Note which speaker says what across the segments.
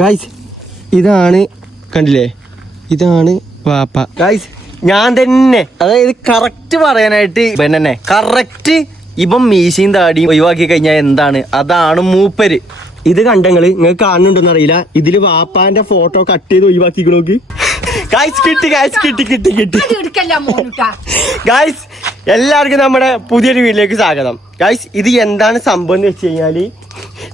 Speaker 1: Guys ഇതാണ് കണ്ടില്ലേ? ഇതാണ് വാപ്പ. ഗായ്സ് ഞാൻ തന്നെ
Speaker 2: അതായത് കറക്റ്റ് പറയാനായിട്ട് ഇവൻ തന്നെ. കറക്റ്റ് ഇപ്പം മീശയും താടിയും ഒഴിവാക്കി കഴിഞ്ഞാൽ എന്താണ്? അതാണ് മൂപ്പര്.
Speaker 1: ഇത് കണ്ടങ്ങൾ നിങ്ങൾക്ക് കാണുന്നുണ്ടെന്ന് അറിയില്ല. ഇതിൽ വാപ്പാന്റെ ഫോട്ടോ കട്ട് ചെയ്ത് ഒഴിവാക്കി നോക്ക്. ഗായ്സ് കിട്ടി ഗായ്സ് കിട്ടി കിട്ടി കിട്ടി. ഗായ്സ് എല്ലാവർക്കും നമ്മുടെ പുതിയൊരു വീട്ടിലേക്ക് സ്വാഗതം. ഗായ്സ് ഇത് എന്താണ് സംഭവം എന്ന് വെച്ച് കഴിഞ്ഞാൽ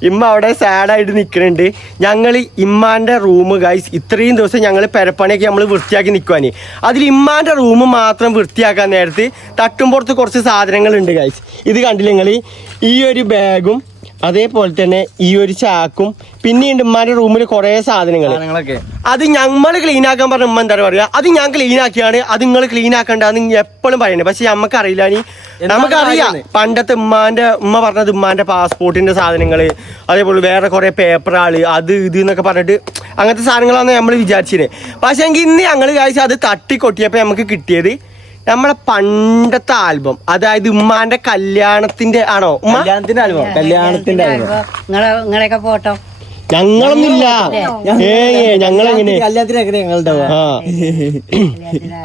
Speaker 1: ഇമ്മ അവിടെ സാഡായിട്ട് നിൽക്കുന്നുണ്ട് ഞങ്ങൾ ഇമ്മാന്റെ റൂം ഗൈസ് ഇത്രയും ദിവസം ഞങ്ങൾ പെരപ്പണിയൊക്കെ നമ്മൾ വൃത്തിയാക്കി നിൽക്കുവാന് അതിൽ ഇമ്മാന്റെ റൂം മാത്രം വൃത്തിയാക്കാൻ നേരത്ത് തട്ടുംപുറത്ത് കുറച്ച് സാധനങ്ങളുണ്ട് ഗൈസ് ഇത് കണ്ടില്ല നിങ്ങൾ ഈ ഒരു ബാഗും അതേപോലെ തന്നെ ഈ ഒരു ചാക്കും പിന്നെ ഉമ്മാന്റെ റൂമിൽ കുറെ സാധനങ്ങൾ
Speaker 2: സാധനങ്ങളൊക്കെ.
Speaker 1: അത് ഞമ്മൾ ക്ലീൻ ആക്കാൻ പറഞ്ഞ ഉമ്മ എന്താ പറയാ അത് ഞാൻ ക്ലീൻ ആക്കിയാണ് അത് നിങ്ങൾ ക്ലീൻ ആക്കണ്ടെന്ന് എപ്പോഴും പറയണേ. പക്ഷെ നമുക്കറിയില്ല നീ
Speaker 2: എന്താണ്
Speaker 1: നമുക്കറിയാം പണ്ടത്തെ ഉമ്മാന്റെ ഉമ്മ പറഞ്ഞത് ഉമ്മാന്റെ പാസ്പോർട്ടിന്റെ സാധനങ്ങൾ അതേപോലെ വേറെ കുറെ പേപ്പറാൾ അത് ഇത് എന്നൊക്കെ പറഞ്ഞിട്ട് അങ്ങനത്തെ സാധനങ്ങളാണ് നമ്മൾ വിചാരിച്ചത് പക്ഷെ എങ്കിൽ ഇന്ന് ഞങ്ങൾ കാഴ്ച അത് തട്ടിക്കൊട്ടിയപ്പോ നമുക്ക് കിട്ടിയത് നമ്മളെ പണ്ടത്തെ ആൽബം അതായത് ഉമ്മാന്റെ കല്യാണത്തിന്റെ ആണോ? ഉമ്മ?
Speaker 2: കല്യാണത്തിന്റെ ആൽബം. കല്യാണത്തിന്റെ ആൽബം.
Speaker 3: നിങ്ങളെ നിങ്ങളെയൊക്കെ ഫോട്ടോ?
Speaker 1: ഞങ്ങളൊന്നുമില്ല. ഏ ഞങ്ങളെങ്ങനെ?
Speaker 2: കല്യാണത്തിനൊക്കെ ഞങ്ങളുടെ
Speaker 1: ആ.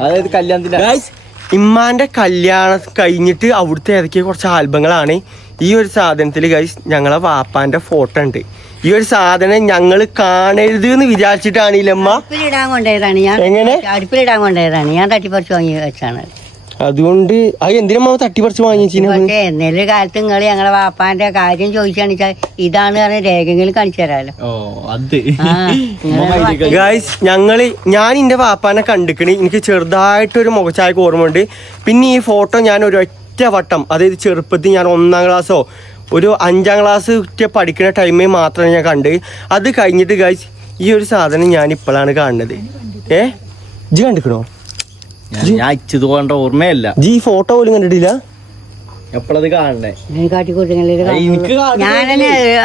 Speaker 2: അതായത് കല്യാണത്തിന്റെ
Speaker 1: Guys, ഇമ്മാന്റെ കല്യാണം കഴിഞ്ഞിട്ട് അവിടുത്തെ ഏതൊക്കെ കുറച്ച് ആൽബങ്ങളാണ്. ഈ ഒരു സാധനത്തിൽ ഗൈസ് ഞങ്ങളെ വാപ്പാന്റെ ഫോട്ടോ ഉണ്ട്. ഈ ഒരു സാധനം ഞങ്ങൾ കാണരുത് എന്ന് വിചാരിച്ചിട്ടാണ്
Speaker 3: അടുപ്പിലിടാൻ കൊണ്ടുപോയതാണ് ഞാൻ
Speaker 1: എങ്ങനെ?
Speaker 3: അടുപ്പിലിടാൻ കൊണ്ടുപോയതാണ് ഞാൻ തട്ടിപ്പറിച്ച് വാങ്ങി വെച്ചാണ്.
Speaker 1: അതുകൊണ്ട് അത് എന്തിനാ തട്ടിപ്പറിച്ച് വാങ്ങിച്ചു
Speaker 3: പക്ഷേ എന്നൊരു കാലത്ത് നിങ്ങൾ ഞങ്ങളെ വാപ്പാന്റെ കാര്യം ചോദിച്ചാണ് ഇതാണ് പറഞ്ഞ രേഖകളിൽ കാണിച്ചു തരാലോ.
Speaker 1: ഗായ്സ് ഞങ്ങൾ ഞാൻ എന്റെ വാപ്പാനെ കണ്ടിക്കണ്. എനിക്ക് ചെറുതായിട്ടൊരു മുഖച്ചായക്ക് ഓർമ്മയുണ്ട്. പിന്നെ ഈ ഫോട്ടോ ഞാൻ ഒരു ഒറ്റ വട്ടം അതായത് ചെറുപ്പത്തിൽ ഞാൻ ഒന്നാം ക്ലാസ്സോ ഒരു അഞ്ചാം ക്ലാസ് പഠിക്കുന്ന ടൈമിൽ മാത്രമേ ഞാൻ കണ്ട്. അത് കഴിഞ്ഞിട്ട് ഗൈസ് ഈ ഒരു സാധനം ഞാൻ ഇപ്പോഴാണ് കാണുന്നത്. ഏ? ജി കണ്ടിക്കണോ?
Speaker 2: ഞാൻ അയച്ചത് ഓർമ്മയല്ല.
Speaker 1: ജി ഫോട്ടോ പോലും കണ്ടിട്ടില്ല?
Speaker 2: എപ്പോഴത് കാണണേ? എനിക്ക്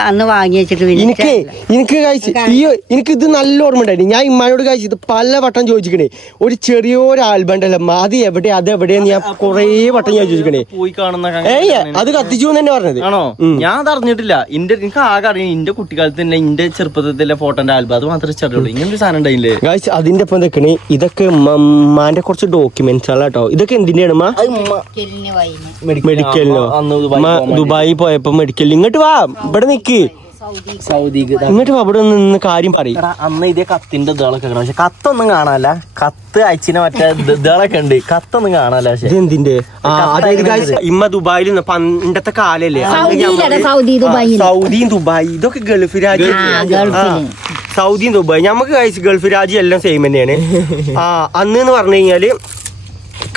Speaker 3: അന്ന് വാങ്ങി വെച്ചിട്ട്
Speaker 1: എനിക്ക് എനിക്ക് കഴിച്ച് ഈ എനിക്ക് ഇത് നല്ല ഓർമ്മ ഉണ്ടായിരുന്നു ഞാൻ ഇമ്മാനോട് കഴിച്ച് ഇത് പല വട്ടം ചോദിച്ചിക്കണേ. ഒരു ചെറിയൊരു ആൽബം ഉണ്ടല്ലോ അത് എവിടെ അത് എവിടെയെന്ന് ഞാൻ കൊറേ വട്ടം ഞാൻ ചോദിക്കണേ
Speaker 2: പോയി കാണുന്ന
Speaker 1: ഏയ് അത് കത്തിച്ചു എന്ന് തന്നെ പറഞ്ഞത്.
Speaker 2: ആണോ. ഞാൻ അത് അറിഞ്ഞിട്ടില്ല. എന്റെ എനിക്ക് ആകെ അറിയാം എന്റെ കുട്ടിക്കാലത്ത് തന്നെ എന്റെ ചെറുപ്പത്തിലെ ഫോട്ടോന്റെ ആൽബം അത് മാത്രമേ ചെറിയുള്ളൂ. ഇങ്ങനെ ഒരു സാധനം ഉണ്ടായില്ലേ?
Speaker 1: ഗായ്സ് അതിന്റെ ഒപ്പം നിൽക്കണേ ഇതൊക്കെ ഉമ്മാന്റെ കുറച്ച് ഡോക്യുമെന്റ്സ് കേട്ടോ ഇതൊക്കെ എന്തിന്റെയാണ് ഉമ്മ?
Speaker 2: അന്ന് ദുബായ്
Speaker 1: പോയപ്പോ മെഡിക്കൽ. ഇങ്ങോട്ട് വാ ഇവിടെ നിക്ക്.
Speaker 2: സൗദിക്ക് അവിടെ
Speaker 1: ഇങ്ങോട്ട് വാ ഇവിടെ നിന്ന് കാര്യം പറയും.
Speaker 2: എടാ, അന്ന് ഇതേ കത്തിന്റെ ദളൊക്കെ കാണാം പക്ഷെ കത്തൊന്നും കാണാനല്ല. കത്ത് അയച്ചിന് മറ്റേ ദളൊക്കെ ഉണ്ട്. കത്തൊന്നും കാണാനല്ല പക്ഷെ.
Speaker 1: ഇത് എന്തിന്റെ ആ അതായത് ഗായ്സ് ഇമ്മ ദുബായിൽ നിന്ന് പണ്ടത്തെ കാലല്ലേ? സൗദിയും ദുബായി. ഇതൊക്കെ ഗൾഫ് രാജ്യം. സൗദിയും ദുബായ്. നമുക്ക് കഴിച്ച് ഗൾഫ് രാജ്യം എല്ലാം സെയിം തന്നെയാണ്. ആ അന്ന് എന്ന് പറഞ്ഞു കഴിഞ്ഞാൽ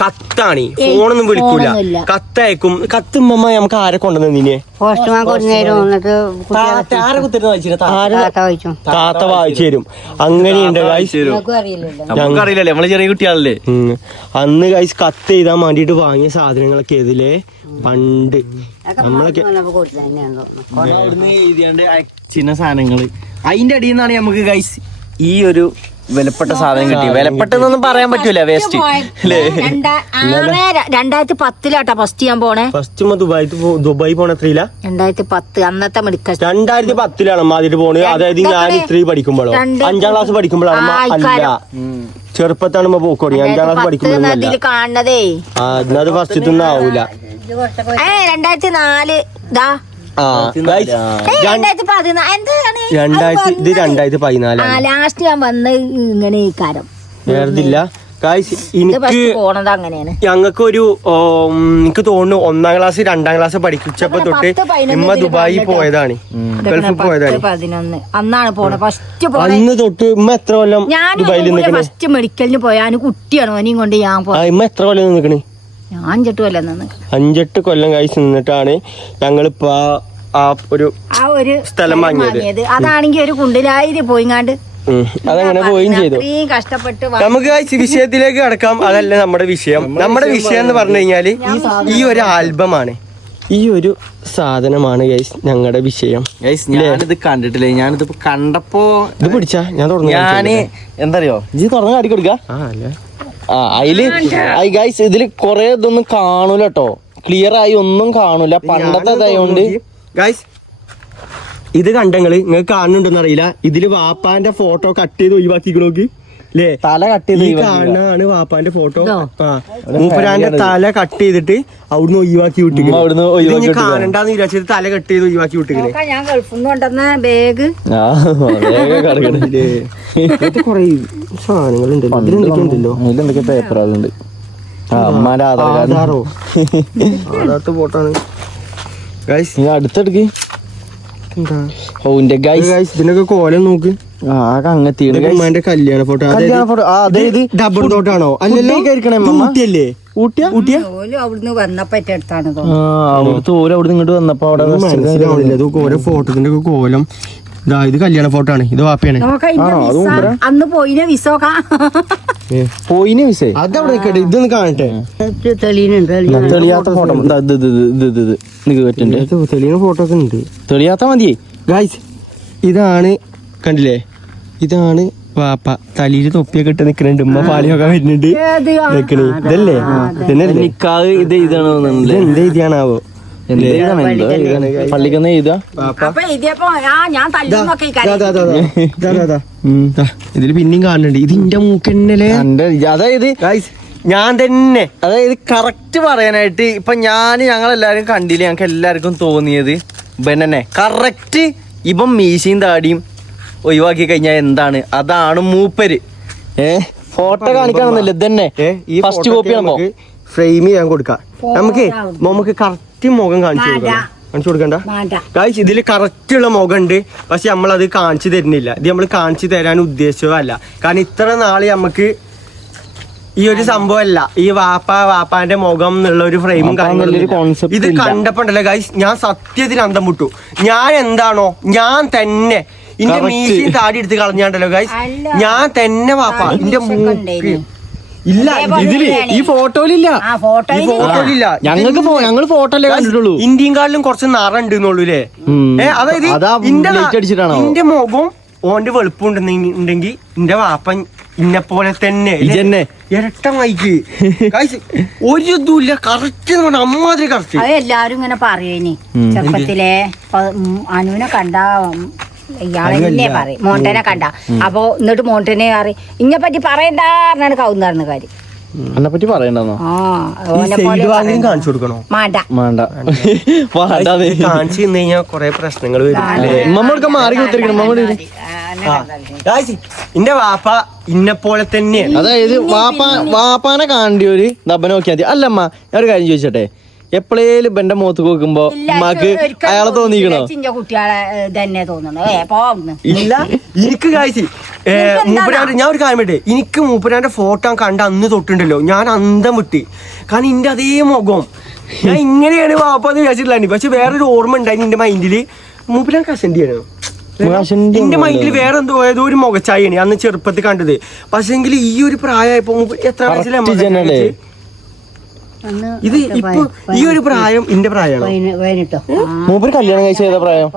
Speaker 1: കത്താണ്. ഫോണൊന്നും വിളിക്കൂല. കത്തയക്കും. കത്തുമ്മ നമുക്ക് ആരെ കൊണ്ടുവന്നിനെ
Speaker 3: താത്ത വായിച്ചു.
Speaker 1: തരും. അങ്ങനെയുണ്ട് ഗായ്സ്
Speaker 3: നിങ്ങൾക്കും
Speaker 2: നമുക്ക് അറിയില്ലല്ലേ നമ്മൾ ചെറിയ കുട്ടികളല്ലേ
Speaker 1: അന്ന് ഗൈസ് കത്ത് എഴുതാൻ വേണ്ടിട്ട് വാങ്ങിയ സാധനങ്ങളൊക്കെ ഇതിലെ പണ്ട്. നമ്മളൊക്കെ
Speaker 2: അയച്ചിന സാധനങ്ങൾ. അതിന്റെ അടിയിൽ നിന്നാണ് നമുക്ക് ഗൈസ് ഈ ഒരു വിലപ്പെട്ട സാധനം കിട്ടി. വിലപ്പെട്ടതൊന്നും പറയാൻ പറ്റൂല വേസ്റ്റ്
Speaker 4: രണ്ടായിരത്തി പത്തിലാട്ടാ ഫസ്റ്റ് ഞാൻ പോണേ.
Speaker 1: ഫസ്റ്റ് ദുബായി ദുബായി പോണ എത്രയില്ല
Speaker 4: രണ്ടായിരത്തി പത്ത് അന്നത്തെ മെഡിക്കൽ
Speaker 1: രണ്ടായിരത്തി പത്തിലാണ് മാതിരി പോണേ അതായത് ഞാൻ ഇത്രയും പഠിക്കുമ്പോഴോ? അഞ്ചാം ക്ലാസ് പഠിക്കുമ്പോഴാണ് അല്ല. ചെറുപ്പത്താണ് പോക്കോടി അഞ്ചാം ക്ലാസ്
Speaker 4: പത്ത്
Speaker 1: പഠിക്കുമ്പോഴൊന്നും
Speaker 4: കാണണതേ
Speaker 1: അത് ഫസ്റ്റ് ആവൂല.
Speaker 3: ഇത്
Speaker 4: ഏ രണ്ടായിരത്തി നാല് ഏ, രണ്ടായിരത്തി
Speaker 1: ഇത് രണ്ടായിരത്തി
Speaker 4: ആ ലാസ്റ്റ് ഞാൻ വന്ന് ഇങ്ങനെ ഈ കാരം ഇത്
Speaker 1: എനിക്ക് ഞങ്ങൾക്ക് ഒരു എനിക്ക് തോന്നുന്നു ഒന്നാം ക്ലാസ് രണ്ടാം ക്ലാസ് പഠിച്ചപ്പോ തൊട്ട് ഇമ്മ ദുബായി പോയതാണ്. ഗൾഫിൽ പോയതാണ്.
Speaker 4: അന്നാണ് പോണ ഫസ്റ്റ്
Speaker 1: അന്ന് തൊട്ട് ഇമ്മ എത്ര കൊല്ലം ദുബായിൽ
Speaker 4: ഫസ്റ്റ് മെഡിക്കലിന് പോയാണ് കുട്ടിയാണ്. ഓനെയും കൊണ്ട് ഞാൻ
Speaker 1: ഇമ്മ എത്ര കൊല്ലം നിൽക്കണേ?
Speaker 4: ഞാൻ ചെട്ടുമല്ല നിന്ന്
Speaker 1: അഞ്ചെട്ട് കൊല്ലം കഴിച്ച് നിന്നിട്ടാണ് ഞങ്ങളിപ്പോ ആ- ഒരു
Speaker 4: ആ ഒരു
Speaker 1: സ്ഥലം വാങ്ങിയത്.
Speaker 4: അതാണെങ്കിൽ ഒരു കുണ്ടിലായി പോയിങ്ങാണ്ട്
Speaker 1: അതങ്ങനെ പോവുകയും ചെയ്തു. നമുക്ക് വിഷയത്തിലേക്ക് കടക്കാം. അതല്ല നമ്മുടെ വിഷയം. നമ്മുടെ വിഷയം എന്ന് പറഞ്ഞു കഴിഞ്ഞാൽ ഈ ഒരു ആൽബമാണ്. ഈ ഒരു സാധനമാണ് ഗൈസ് ഞങ്ങളുടെ വിഷയം.
Speaker 2: ഗൈസ് ഞാനിത് കണ്ടിട്ടില്ലേ? ഞാനിത് കണ്ടപ്പോ
Speaker 1: ഇത് പിടിച്ചാ? ഞാൻ തുറന്നു
Speaker 2: ഞാൻ എന്തറിയോ? ഇത് തുറന്ന് കാട്ടി കൊടുക്ക.
Speaker 1: ആ അല്ലേ?
Speaker 2: ആ അതിൽ ഗൈസ് ഇതിൽ കൊറേ ഇതൊന്നും കാണൂല കേട്ടോ ക്ലിയർ ആയി ഒന്നും കാണൂല. പണ്ടത്തെ ഇതായോണ്ട്
Speaker 1: ഗൈസ് ഇത് കണ്ടങ്ങൾ നിങ്ങൾക്ക് കാണുന്നുണ്ടെന്ന് അറിയില്ല. ഇതിൽ വാപ്പാന്റെ ഫോട്ടോ കട്ട് ചെയ്ത് ഒഴിവാക്കിക്കണോക്ക്. അല്ലേ
Speaker 2: തല കട്ട് ചെയ്ത്
Speaker 1: ഈ. കാണുന്നതാണ് വാപ്പാന്റെ ഫോട്ടോ ആ. മൂപ്പരാന്റെ തല കട്ട് ചെയ്തിട്ട് അവിടുന്ന് ഒഴിവാക്കി ഇത് കാണണ്ടെന്ന് വിചാരിച്ചത് തല കട്ട് ചെയ്ത് ഒഴിവാക്കി
Speaker 4: നോക്കാം, ഞാൻ ഗൾഫിൽ നിന്ന് കൊണ്ടുവന്ന ബാഗ്
Speaker 1: കൊറേ സാധനങ്ങളുണ്ട്. ഇതിലെന്തൊക്കെയുണ്ടല്ലോ
Speaker 2: ഇതിലെന്തൊക്കെ പേപ്പർ അതുണ്ട്. ആ അമ്മാന്റെ ആധാർ കാർഡ്.
Speaker 1: ഫോട്ടോ ആണ് ഗൈസ്
Speaker 2: നീ അടുത്തെടുക്ക്.
Speaker 1: എന്താ?
Speaker 2: ഓന്റെ ഗൈസ്
Speaker 1: ഗൈസ് ഇതിനൊക്കെ കോലം നോക്ക്. ഉമ്മാന്റെ കല്യാണ ഫോട്ടോ
Speaker 2: കല്യാണ ഇത്
Speaker 1: ഡബിൾ തോട്ടാണോ അല്ലല്ലോ?
Speaker 2: ഊട്ടിയൊക്കെ മമ്മ.
Speaker 1: ഊട്ടിയല്ലേ?
Speaker 2: ഊട്ടിയ?
Speaker 1: ഊട്ടിയ?
Speaker 4: ഓൽ അവിടുന്ന് വന്നപ്പോ ഏറ്റെടുത്താണ്
Speaker 2: ആ
Speaker 4: തോന്നുന്നു.
Speaker 2: അവിടുത്തെ ഓരോ അവിടുന്ന് ഇങ്ങോട്ട് വന്നപ്പോ അവിടെ
Speaker 1: ഓരോ ഫോട്ടോത്തിന്റെ കോലം. ഇതാ ഇത് കല്യാണ ഫോട്ടോ ആണ്. ഇത് വാപ്പിയാണ്.
Speaker 4: അന്ന് പോയിനെ വിസ നോക്കാം.
Speaker 2: പോയിന് വിസേ
Speaker 1: അതവിടെ നിൽക്കട്ടെ ഇതൊന്ന് കാണട്ടെ.
Speaker 2: തെളിയാത്ത ഫോട്ടോ
Speaker 1: തെളിയുന്ന ഫോട്ടോ ഒക്കെ ഉണ്ട്.
Speaker 2: തെളിയാത്ത മതിയേ.
Speaker 1: ഗായ്സ് ഇതാണ് കണ്ടില്ലേ? ഇതാണ് വാപ്പ. തലയിൽ തൊപ്പിയൊക്കെ ഇട്ട് നിക്കണുണ്ട്. ഉമ്മ പാളിയൊക്കെ വരുന്നുണ്ട്.
Speaker 4: ആ-
Speaker 1: ഇതല്ലേ?
Speaker 2: നിക്കാവ് ഇത് ഇതാണ്
Speaker 1: എന്താ
Speaker 2: ഇതാണാവോ പള്ളിക്കൊന്ന് എഴുതാ.
Speaker 1: വാപ്പ
Speaker 4: അപ്പൊ എഴുതിയപ്പോ ആ ഞാൻ തല്ലുന്നൊക്കെ ഈ
Speaker 1: ദാ,
Speaker 4: കാര്യം.
Speaker 1: ദാ, ദാ, ദാ. ദാ, ദാ, ദാ. ദാ, ഇതിൽ പിന്നെയും കാണുന്നുണ്ട്. ഇത് ഇന്റെ മൂക്കന്നല്ലേ
Speaker 2: എന്റെ അതായത്
Speaker 1: ഗായ്സ് ഞാൻ തന്നെ
Speaker 2: അതായത് കറക്റ്റ് പറയാനായിട്ട് ഇപ്പൊ ഞാൻ ഞങ്ങളെല്ലാരും കണ്ടില്ല ഞങ്ങൾക്ക് എല്ലാവർക്കും തോന്നിയത് ബെന്നെ കറക്റ്റ് ഇപ്പം മീശയും താടിയും ഒഴിവാക്കി കഴിഞ്ഞാൽ എന്താണ്? അതാണ് മൂപ്പര്. ഏ? ഫോട്ടോ കാണിക്കാണെന്നല്ലേ ഇതന്നെ. ഫസ്റ്റ് കോപ്പി
Speaker 1: ഫ്രെയിം ചെയ്യാൻ കൊടുക്കാം. നമുക്ക് നമുക്ക് കറക്റ്റ് മുഖം കാണിച്ചു കൊടുക്കണം. കാണിച്ചു കൊടുക്കണ്ട? കാശ് ഇതിൽ കറക്റ്റ് ഉള്ള മുഖം ഉണ്ട് പക്ഷെ നമ്മൾ അത് കാണിച്ചു തരുന്നില്ല. ഇത് നമ്മൾ കാണിച്ചു തരാൻ ഉദ്ദേശിച്ചതല്ല. കാരണം ഇത്ര നാളെ നമുക്ക് ഈ ഒരു സംഭവമല്ല. ഈ വാപ്പ വാപ്പാന്റെ മുഖം എന്നുള്ള ഒരു ഫ്രെയിമും
Speaker 2: കാര്യങ്ങളും
Speaker 1: ഇത്. കണ്ടപ്പോണ്ടല്ലോ ഗൈസ് ഞാൻ സത്യത്തിൽ അന്തം മുട്ടു ഞാൻ എന്താണോ ഞാൻ തന്നെ ഇന്റെ. മീശയും താടി എടുത്ത് കളഞ്ഞാണ്ടല്ലോ ഗൈസ് ഞാൻ തന്നെ വാപ്പ. ഇന്റെ മൂക്ക്. ഇല്ല
Speaker 4: ഇതിൽ
Speaker 2: ഈ ഫോട്ടോയിലില്ല.
Speaker 4: ആ ഫോട്ടോ
Speaker 1: ഫോട്ടോയിലില്ല.
Speaker 2: ഞങ്ങൾക്ക് ഞങ്ങൾ ഫോട്ടോ അല്ലേ കണ്ടിട്ടുള്ളൂ.
Speaker 1: ഇന്ത്യൻ കാർഡിലും കുറച്ച് നിറണ്ട് ഉണ്ട് എന്നുള്ളൂ അല്ലേ
Speaker 2: ഉം.
Speaker 1: ഏ, അതായത്
Speaker 2: അതാ
Speaker 1: ഇന്റെ ഇന്റെ മുഖം ഓന്റെ വെളുപ്പുണ്ടെന്നുണ്ടെങ്കിൽ ഇന്റെ വാപ്പൻ ഇന്നെ പോലെ തന്നെ. ഇരട്ട മൈക്ക് ഒരു ഇതുമില്ല. കറക്റ്റ് അമ്മാതിരി കറക്റ്റ്
Speaker 4: എല്ലാരും ഇങ്ങനെ പറയുന്നേ ചെറുപ്പത്തിലെ അനുവിനെ കണ്ട ഇയാളെന്നെ പറയും. മോണ്ടനെ കണ്ട. അപ്പൊ എന്നിട്ട് മോണ്ടനെ പറയും. ഇന്നെ പറ്റി പറയണ്ട പറഞ്ഞാണ് കൗന്നാർന്ന കാര്യം.
Speaker 2: പറയണ്ടെന്നോ.
Speaker 1: കാണിച്ചു കൊടുക്കണോ?
Speaker 2: വേണ്ട
Speaker 1: കാണിച്ചു തന്നു കഴിഞ്ഞാൽ കൊറേ പ്രശ്നങ്ങൾ വരും?
Speaker 2: മമ്മൾക്ക് മാറി കുത്തിരിക്കണം.
Speaker 1: ഇന്റെ വാപ്പ ഇന്നെ പോലെ തന്നെയാണ്.
Speaker 2: അതായത് വാപ്പ വാപ്പാനെ കാണേണ്ടി ഒരു ദബന നോക്കിയാൽ മതി. അല്ലമ്മ ഞാൻ ഒരു കാര്യം ചോദിച്ചട്ടെ? എപ്പോഴേലും എന്റെ മുഖത്ത് നോക്കുമ്പോ ഉമ്മാക്ക് അയാളെ തോന്നിക്കണോ?
Speaker 4: കുട്ടികളെ തന്നെ തോന്നണു
Speaker 1: ഇല്ല എനിക്ക് കാഴ്ച മൂപ്പരാന്റെ ഞാൻ ഒരു കാര്യം പറ്റേ എനിക്ക് മൂപ്പരാന്റെ ഫോട്ടോ കണ്ട അന്ന് തൊട്ടുണ്ടല്ലോ ഞാൻ അന്തം വിട്ടി. കാരണം എന്റെ അതേ മുഖം. ഞാൻ ഇങ്ങനെയാണ് വാപ്പാന്ന് വിചാരിച്ചിട്ടില്ല പക്ഷെ വേറൊരു ഓർമ്മ ഉണ്ടായി എന്റെ മൈൻഡിൽ മൂപ്പരാൻ കസന്റിയാണ്
Speaker 2: ചെയ്യണോ
Speaker 1: എന്റെ മൈൻഡിൽ വേറെ എന്തോ ഏതോ ഒരു മുഖച്ചായാണ് അന്ന് ചെറുപ്പത്തിൽ കണ്ടത്. പക്ഷെങ്കിൽ ഈ ഒരു പ്രായമായപ്പോ എത്ര വയസ്സിലാ ഇത് ഇപ്പൊ ഈ ഒരു പ്രായം ഇന്റെ പ്രായമാണോ?
Speaker 2: മൂപ്പര് കല്യാണം കഴിച്ച ഏതാ പ്രായം?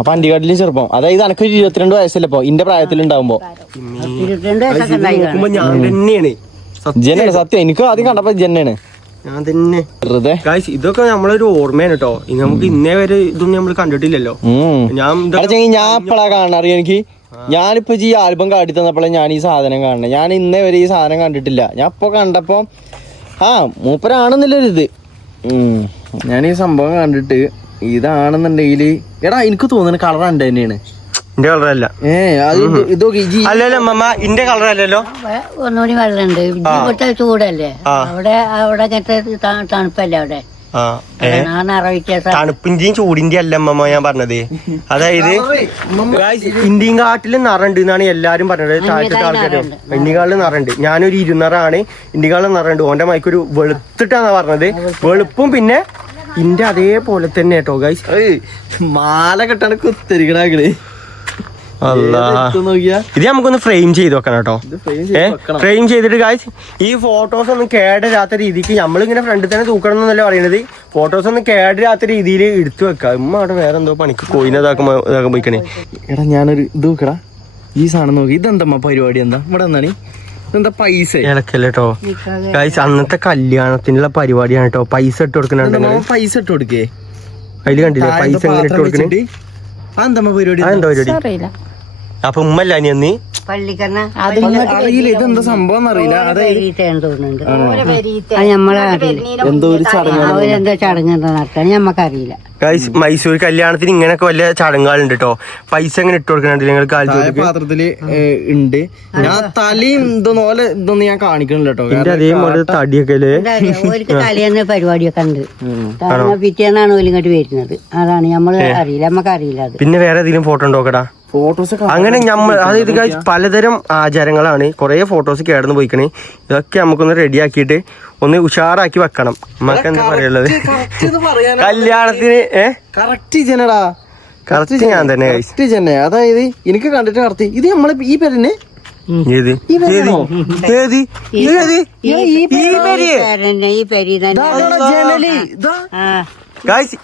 Speaker 2: അപ്പൊ അണ്ടിക്കാട്ടിലും ചെറുപ്പം. അതായത് അനക്ക് ഒരു ഇരുപത്തിരണ്ട് വയസ്സല്ലേ ഇപ്പൊ? ഇന്റെ
Speaker 3: ഉണ്ടായി
Speaker 1: ഞാൻ തന്നെയാണ്. സത്യം.
Speaker 2: ജനാണ് സത്യം. എനിക്ക് ആദ്യം കണ്ടപ്പോ ജനാണ്
Speaker 1: ഞാൻ തന്നെ.
Speaker 2: വെറുതെ.
Speaker 1: ഇതൊക്കെ നമ്മളൊരു ഓർമ്മയാണ് കേട്ടോ നമുക്ക് ഇന്നേ വരെ ഇതൊന്നും നമ്മൾ കണ്ടിട്ടില്ലല്ലോ. ഞാൻ
Speaker 2: ഞാൻ എപ്പോഴാ കാണാറിയ എനിക്ക്? ഞാനിപ്പോ ഈ ആൽബം കാട്ടി തന്നപ്പോഴേ ഞാൻ ഈ സാധനം കാണണേ. ഞാൻ ഇന്നേ വരെ ഈ സാധനം കണ്ടിട്ടില്ല. ഞാൻ ഇപ്പൊ കണ്ടപ്പോ ആ മൂപ്പരാണെന്നുള്ളൊരു ഇത് ഞാൻ ഈ സംഭവം കണ്ടിട്ട് ഇതാണെന്നുണ്ടെങ്കിൽ എടാ എനിക്ക് തോന്നുന്നു കളർ എന്റെ തന്നെയാണ്.
Speaker 1: എന്റെ കളറല്ല
Speaker 2: ഏ അത് ഇത് ഇതൊക്കെ ഈ ജി-
Speaker 1: അല്ലല്ലോ മമ്മ ഇന്റെ കളറല്ലല്ലോ
Speaker 3: ഒന്നുകൂടി വെള്ളമുണ്ട്. ചൂടല്ലേ? അവിടെ അവിടെ തണുപ്പല്ലേ അവിടെ?
Speaker 1: തണുപ്പിന്റെയും ചൂടിന്റെ അല്ല അമ്മമ്മ ഞാൻ പറഞ്ഞത്. അതായത് ഇന്ത്യയും ഇന്ത്യൻ കാട്ടിലും നിറണ്ട് എന്നാണ് എല്ലാരും പറഞ്ഞത്. താഴത്തെ ആൾക്കാരും. ഇന്ത്യൻ കാട്ടിൽ നിറണ്ട്. ഞാനൊരു ഇരുന്നറാണ്. ഇന്ത്യൻ കാട്ടിൽ നിറണ്ട്. ഓന്റെ മൈക്കൊരു വെളുത്തിട്ടാണ് പറഞ്ഞത്. വെളുപ്പും പിന്നെ ഇന്റെ അതേപോലെ തന്നെ കേട്ടോ
Speaker 2: ഗൈസ് മാല കെട്ടാണ് കുത്തിരിക്കണേ
Speaker 1: ഇത് നമുക്കൊന്ന് ഫ്രെയിം ചെയ്ത് വെക്കണം കേട്ടോ. ഫ്രെയിം ചെയ്തിട്ട് കാശ് ഈ ഫോട്ടോസ് ഒന്നും കേടരാത്ത രീതിക്ക് നമ്മളിങ്ങനെ ഫ്രണ്ടിൽ തന്നെ തൂക്കണം എന്നല്ലേ പറയണത്? ഫോട്ടോസ് ഒന്നും കേടരാത്ത രീതിയിൽ എടുത്തു വെക്കാം. ഉമ്മ അവിടെ വേറെ എന്തോ പണിക്ക് ഇതാക്കാൻ പോയിക്കണേ
Speaker 2: എടാ ഞാനൊരു ഇത് നോക്കടാ. ഈ സാധനം നോക്കി. ഇതെന്താ പരിപാടി? എന്താ? ഇവിടെ എന്താണ് ഇതെന്താ പൈസ?
Speaker 1: ഗൈസ് അന്നത്തെ കല്യാണത്തിനുള്ള പരിപാടിയാണ് കേട്ടോ പൈസ ഇട്ട് കൊടുക്കണുണ്ട്
Speaker 2: പൈസ ഇട്ട് കൊടുക്കേ?
Speaker 1: അതിൽ കണ്ടില്ലേ? പൈസ ഇട്ട് കൊടുക്കണേ?
Speaker 2: അതെന്താ പരിപാടി?
Speaker 4: അറിയില്ല
Speaker 1: അപ്പൊ ഉമ്മല്ല നീ?
Speaker 4: അത് ഇങ്ങോട്ട്
Speaker 2: അറിയില്ല ഇതെന്താ സംഭവം അറിയില്ല
Speaker 3: തോന്നുന്നുണ്ട്.
Speaker 4: ഓരോ പെരീത്തെ
Speaker 3: അത് നമ്മളെ അറിയില്ല
Speaker 2: എന്തോ ഒരു ചടങ്ങ്
Speaker 3: അവരെന്തോ ചടങ്ങ് എന്താ നടത്താൻ. ഞമ്മക്കറിയില്ല.
Speaker 1: ഗൈസ് മൈസൂർ കല്യാണത്തിന് ഇങ്ങനൊക്കെ വലിയ ചടങ്ങുകളുണ്ട് കേട്ടോ പൈസ എങ്ങനെ ഇട്ട് കൊടുക്കണുണ്ട്
Speaker 2: പാത്രത്തിൽ ഉണ്ട് ഞാൻ തലയും ഇതൊന്നും ഓലെ ഇതൊന്നും ഞാൻ കാണിക്കണില്ല കേട്ടോ
Speaker 1: എന്റെ അതേപോലെ തടിയൊക്കെ
Speaker 3: തലേന്ന് പരിപാടിയൊക്കെ ഉണ്ട്. പിറ്റേന്നാണ് ഇങ്ങോട്ട് വരുന്നത്. അതാണ്. നമ്മൾ അറിയില്ല. നമ്മക്ക് അറിയില്ല അത്.
Speaker 1: പിന്നെ വേറെ ഏതെങ്കിലും ഫോട്ടോ ഉണ്ടോക്കടാ അങ്ങനെ ഞമ്മ അതായത് guys പലതരം ആചാരങ്ങളാണ്. കുറെ ഫോട്ടോസ് കേടന്ന് പോയിക്കണേ. ഇതൊക്കെ നമുക്കൊന്ന് റെഡി ആക്കിയിട്ട് ഒന്ന് ഉഷാറാക്കി വെക്കണം. നമുക്ക് എന്താ പറയുള്ളത് കല്യാണത്തിന്
Speaker 2: കറക്റ്റ് ജനടാ
Speaker 1: കറക്റ്റ് ഞാൻ തന്നെ.
Speaker 2: കറക്റ്റ് അതായത് എനിക്ക് കണ്ടിട്ട് കറക്റ്റ് ഇത് നമ്മളെ ഈ പേരന്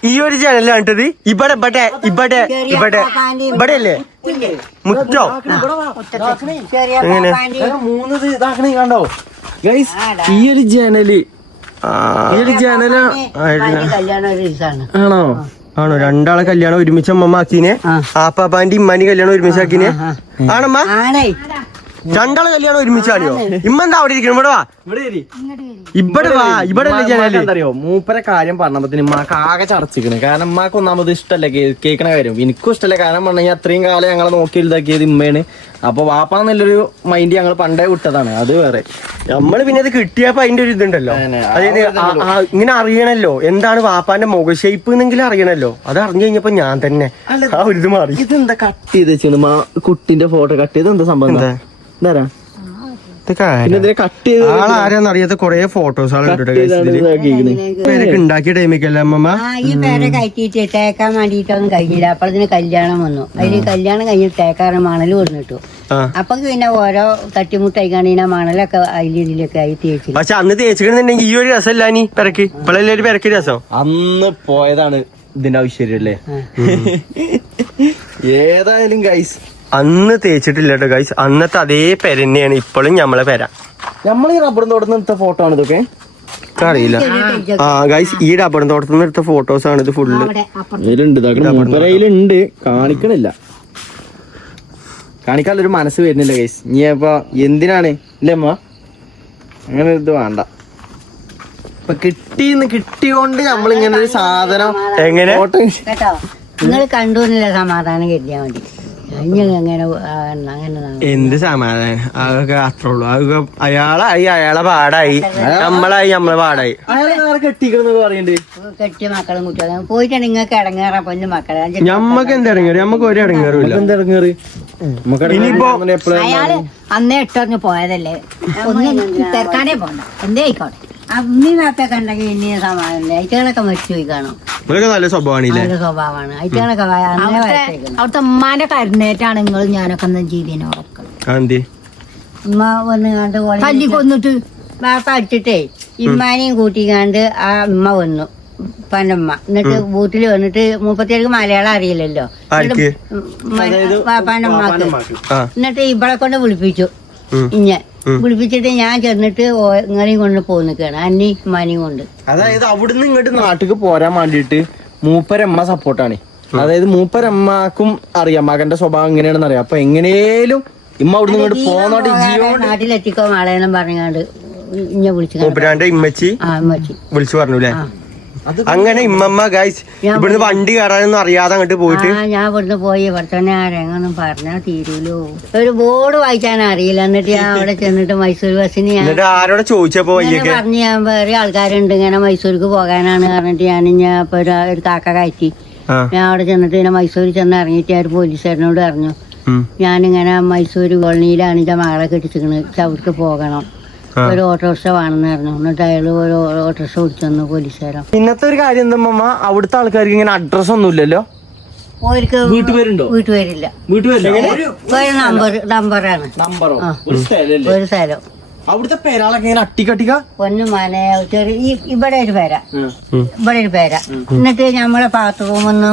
Speaker 2: ഈ
Speaker 1: ഒരു ജനലാണ് ഇവിടെ ഇവിടെ ഇവിടെ ഇവിടെ. ഇവിടെ അല്ലേ മുറ്റോ? എങ്ങനെ?
Speaker 2: മൂന്ന് ഇതാക്കണേ കണ്ടോ? ഗൈസ് ഈ ഒരു
Speaker 1: ജനൽ.
Speaker 2: ഈ ഒരു ജനല ആണോ?
Speaker 1: ആണോ? രണ്ടാളെ കല്യാണം ഒരുമിച്ച് അമ്മമ്മ ആക്കിനെ. ആപ്പാപ്പാന്റെ ഇമ്മാന്റെ കല്യാണം ഒരുമിച്ച് ആക്കിനെ? ആണമ്മ?
Speaker 3: ആണേ.
Speaker 1: രണ്ടാളെ കല്യാണം ഒരുമിച്ചാണിയോ? ഇമ്മ എന്താ അവിടെ ഇരിക്കണം? ഇവിടെ വാ.
Speaker 2: ഇവിടെ
Speaker 1: വാ. ഇവിടെ അറിയോ?
Speaker 2: എന്തറിയോ മൂപ്പരെ കാര്യം പറഞ്ഞപ്പത്തിന് ഉമ്മാക്ക് ആകെ ചടച്ചിക്കണ് കാരണം ഇമ്മക്ക് ഒന്നാമത് ഇഷ്ടല്ല കേൾക്കണ കാര്യം. എനിക്കും ഇഷ്ടല്ല. കാരണം പറഞ്ഞാൽ അത്രയും കാലം ഞങ്ങളെ നോക്കി ഇതാക്കിയത് ഇമ്മയാണ്. അപ്പൊ വാപ്പാന്നുള്ളൊരു മൈൻഡ് ഞങ്ങൾ പണ്ടേ വിട്ടതാണ്. അത് വേറെ.
Speaker 1: നമ്മൾ പിന്നെ അത് കിട്ടിയപ്പോ അതിന്റെ ഒരു ഇതുണ്ടല്ലോ. അതായത് ഇങ്ങനെ അറിയണല്ലോ. എന്താണ് വാപ്പാന്റെ മുഖ ഷേപ്പ് എന്നെങ്കിലും അറിയണല്ലോ. അത് അറിഞ്ഞു കഴിഞ്ഞപ്പോ ഞാൻ തന്നെ ആ ഒരു ഇത് മാറി.
Speaker 2: ഇതെന്താ കട്ട് ചെയ്ത് വെച്ചാണ് കുട്ടിന്റെ ഫോട്ടോ കട്ട് ചെയ്ത് എന്താ സംഭവം?
Speaker 1: കൊറേ ഫോട്ടോസ്. പേരൊക്കെ ഉണ്ടാക്കിയ ടൈമിക്കല്ലേ അമ്മമ്മ?
Speaker 3: ഈ പേരെ തേക്കാൻ കഴിഞ്ഞില്ല. അപ്പോഴത്തിന് കല്യാണം വന്നു. അതിന് കല്യാണം കഴിഞ്ഞ് തേക്കാറ് മണൽ
Speaker 1: വന്നിട്ടു.
Speaker 3: അപ്പൊ പിന്നെ ഓരോ തട്ടിമുട്ടായി ഇതിനെ മണലൊക്കെ അതിൽ ഇതിലൊക്കെ ആയി തേച്ചു.
Speaker 1: പക്ഷെ അന്ന് തേച്ചിട്ടുണ്ടെങ്കിൽ ഈ ഒരു രസമല്ല നീ പെരക്ക്? ഇപ്പോഴല്ലേ ഒരു പെരക്ക് രസം?
Speaker 2: അന്ന് പോയതാണ് ഇതിന്റെ ഐശ്വര്യം അല്ലേ? ഏതായാലും ഗൈസ്
Speaker 1: അന്ന് തേച്ചിട്ടില്ല കേട്ടോ ഗൈസ് അന്നത്തെ അതേ പെര തന്നെയാണ്. ഇപ്പോഴും ഞമ്മളെ പെര.
Speaker 2: നമ്മൾ ഈ റബ്ബർ തോട്ടത്തിൽ എടുത്ത ഫോട്ടോ ആണ് ഇതൊക്കെ?
Speaker 1: അറിയില്ല ആ ഗൈസ് ഈ റബ്ബർ തോട്ടത്തിൽ നിന്ന് എടുത്ത ഫോട്ടോസ് ആണ് ഇത് ഫുള്ള്
Speaker 4: ഉണ്ട് കാണിക്കണില്ല.
Speaker 2: ഇതിലുണ്ട് ഒരു മനസ്സ് വരുന്നില്ല ഗൈസ് ഇനി അപ്പൊ എന്തിനാണ്? ഇല്ലമ്മ അമ്മ? അങ്ങനെ ഇത് വേണ്ട. ഇപ്പൊ കിട്ടിന്ന് കിട്ടിയോണ്ട് നമ്മളിങ്ങനെ ഒരു സാധനം
Speaker 1: എങ്ങനെ?
Speaker 2: ഫോട്ടോ
Speaker 3: കേട്ടോ? നിങ്ങൾ കണ്ടു സമാധാനം കിട്ടിയാ മതി. അങ്ങനെ
Speaker 1: എന്ത് സമാധാനം? അതൊക്കെ അത്രേ ഉള്ളൂ. അതൊക്കെ അയാളായി അയാളെ പാടായി. നമ്മളായി നമ്മളെ പാടായി.
Speaker 2: കെട്ടിക്കണെന്നൊക്കെ
Speaker 3: കെട്ടിയ മക്കളും കുട്ടികളും. പോയിട്ടാണ് നിങ്ങൾക്ക് ഇടങ്ങേറാ പൊന്നു മക്കളെ. അഞ്ച്
Speaker 1: ഞമ്മക്ക് എന്താ ഇടങ്ങേറ്? ഞമ്മക്ക് ഒരു ഇടങ്ങേറും ഇല്ല.
Speaker 2: എന്താ ഇറങ്ങേറ്
Speaker 1: ഇനിയിപ്പോ
Speaker 2: എപ്പോഴും
Speaker 4: അയാൾ അന്നേ ഇട്ടെറിഞ്ഞ് പോയതല്ലേ? ഒന്നും തിരക്കാനേ പോണ്ട. എന്തേ ആയിക്കോട്ടെ.
Speaker 3: അമ്മി വാപ്പൊക്കെ ഉണ്ടെങ്കിൽ ഇനി സമാധാനം അയറ്റുകളൊക്കെ മരിച്ചു പോയി കാണും.
Speaker 1: നല്ല
Speaker 3: സ്വഭാവമാണ് അയറ്റുകളൊക്കെ അന്നേ
Speaker 4: അവിടുത്തെ ഉമ്മാന്റെ കരുന്നേറ്റാണ് നിങ്ങൾ ഞാനൊക്കെ ജീവിനെ ചെയ്തതിനെ ഉറക്കം.
Speaker 1: ആന്തി
Speaker 3: ഉമ്മ വന്ന് കണ്ട്
Speaker 4: തല്ലി കൊന്നിട്ട്
Speaker 3: വാപ്പ അടിച്ചിട്ടേ ഇമ്മാനെയും കൂട്ടിക്കാണ്ട് ആ ഉമ്മ വന്നു. പനമ്മ എന്നിട്ട് വീട്ടിൽ വന്നിട്ട് മുപ്പത്തിയേഴ് മലയാളം അറിയില്ലല്ലോ.
Speaker 1: പനമ്മക്ക്
Speaker 3: എന്നിട്ട് ഇവളെ കൊണ്ട് വിളിപ്പിച്ചു. ഇഞ്ഞ വിളിപ്പിച്ചിട്ട് ഞാൻ ചെന്നിട്ട് ഇങ്ങനെയും ഇങ്ങളെയും കൊണ്ട് പോന്നിക്കാണ്. അന്നി ഉമ്മാനെയും കൊണ്ട്.
Speaker 2: അതായത് അവിടുന്ന് ഇങ്ങോട്ട് നാട്ടിക്ക് പോരാൻ വേണ്ടിട്ട് മൂപ്പരമ്മ സപ്പോർട്ടാണ്. അതായത് മൂപ്പരമ്മക്കും അറിയാം മകന്റെ സ്വഭാവം എങ്ങനെയാണെന്ന് അറിയാം അപ്പൊ എങ്ങനെയും ഇമ്മ അവിടുന്ന് ഇങ്ങോട്ട് പോന്നോട്ട് ജിയോ
Speaker 3: നാട്ടിലെത്തിക്കോ മാളേന്നും പറഞ്ഞാണ്ട് ഇഞ്ഞ വിളിച്ചു
Speaker 1: മൂപ്പരാന്റെ ഇമ്മച്ചി
Speaker 3: ആ
Speaker 1: വിളിച്ചു പറഞ്ഞു അല്ലേ. അങ്ങനെ ഇമ്മമ്മ ഗൈസ് ഇവിടുന്ന് വണ്ടി കയറാനൊന്നും അറിയാതെ അങ്ങോട്ട് പോയിട്ട്
Speaker 3: ആ ഞാൻ ഇവിടുന്ന് പോയി. ഇവിടെ തന്നെ ആരെങ്ങൊന്നും പറഞ്ഞാ തീരൂലോ. ഒരു ബോർഡ് വായിക്കാൻ അറിയില്ല. എന്നിട്ട് ഞാൻ അവിടെ ചെന്നിട്ട് മൈസൂർ ബസ്സിന് ഞാൻ
Speaker 1: എന്നിട്ട് ആരോടെ ചോദിച്ചപ്പോ
Speaker 3: പറഞ്ഞു
Speaker 1: വയ്യൊക്കെ?
Speaker 3: പറഞ്ഞ് ഞാൻ വേറെ ആൾക്കാരുണ്ട്. ഇങ്ങനെ മൈസൂർക്ക് പോകാനാണ് പറഞ്ഞിട്ട് ഞാൻ ഞാൻ ഇപ്പൊ ഒരു കാക്ക കയറ്റി. ഞാൻ അവിടെ ചെന്നിട്ട് ഇങ്ങനെ മൈസൂരിൽ ചെന്ന് ഇറങ്ങിയിട്ട് ആ ഒരു പോലീസുകാരനോട് പറഞ്ഞു. ഞാനിങ്ങനെ മൈസൂർ കോളനിയിലാണ് ഞാൻ മകളെ കെട്ടിച്ചിരിക്കുന്നത് അവർക്ക് പോകണം. ഒരു ഓട്ടോറിക്ഷ വേണമെന്ന് പറഞ്ഞു എന്നിട്ട് അയാൾ ഒരു ഓട്ടോറിക്ഷ ഓടിച്ചു വന്നു പോലീസുകാരൻ
Speaker 2: ഇന്നത്തെ ഒരു കാര്യം എന്താ അവിടുത്തെ ആൾക്കാർക്ക് ഇങ്ങനെ അഡ്രസ് ഒന്നും ഇല്ലല്ലോ?
Speaker 3: ഓർക്ക്
Speaker 2: വീട്ടുപേരുണ്ടോ?
Speaker 3: വീട്ടുപേരില്ല.
Speaker 2: വീട്ടുപേരില്ല?
Speaker 3: ഒരു നമ്പർ നമ്പറാണ്
Speaker 2: ഒരു
Speaker 3: സ്ഥലം.
Speaker 2: അവിടുത്തെ പേരാളൊക്കെ ഇങ്ങനെ അട്ടിക്കട്ടിക്ക
Speaker 3: ഒന്ന് മന ചെറിയ ഇവിടെ ഒരു പേര. ഇവിടെ ഒരു പേര. എന്നിട്ട് നമ്മളെ ബാത്റൂമിൽ ഒന്ന്